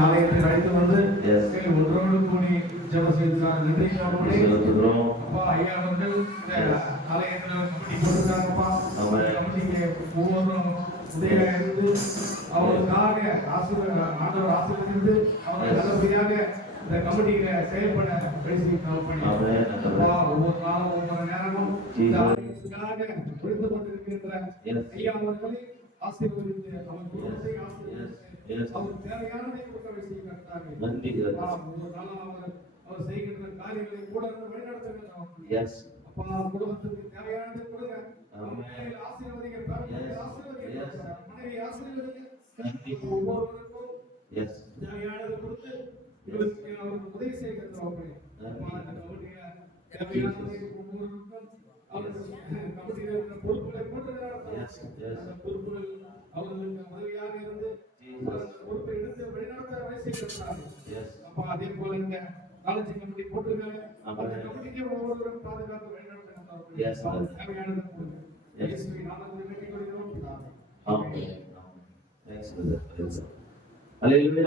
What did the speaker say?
நாளைக்கு அழைத்து வந்து ஒன்றோடு கூடி ஜெபம் செய்திருக்காங்க. நன்றி அப்பா. ஐயா வந்து இந்த ஆலயத்துல கமிட்டி போட்டிருக்காங்கப்பா. கமிட்டிக்கு ஒவ்வொருவரும் உதவியா இருந்து அவர்களுக்காக ஆண்டவர் ஆசீர்வதித்து அவங்க நல்லபடியாக இந்த கமிட்டியில செயல்பட பேசியிருக்காங்க. ஒவ்வொரு நாளும் ஒவ்வொரு நேரமும் புரிந்து கொண்டிருக்கின்ற ஐயா அவர்களை ஆசீர்வதித்து அவர் குடும்பத்தை ஆசீர்வதித்து அவர் தேவையானதை கொடுக்க செய்கிறார்கள். ஒவ்வொரு நாளும் அவர் செய்கின்ற காரியங்களை கூட வழிநடத்துகிறார். அப்பா குடும்பத்துக்கு தேவையானதை கொடுங்க. ஆசீர்வதிங்க, மனைவி ஆசீர்வதிங்க. ஒவ்வொருவருக்கும் தேவையானதை கொடுத்து அவருக்கு உதவி செய்கிறார். தேவையானதை ஒவ்வொருவருக்கும் பொறுப்புகளை போட்டுகிறார். பொறுப்புகள் அவர்களுக்கு உதவியாக இருந்து பொறுப்பை எடுத்து வழிநடத்த வழி செய்கிறார்கள். அப்பா அதே போல இந்த காலேஜ் கமிட்டி போட்டிருக்காங்க. அந்த கமிட்டிக்கு ஒவ்வொருவரும் பாதுகாத்து வழிநடத்துகிறார்கள். தேவையானதை கொடுங்க. இயேசுவின் நாமத்தில் வேண்டிக் கொள்கிறோம். ஆமென். Thanks brother. Hallelujah.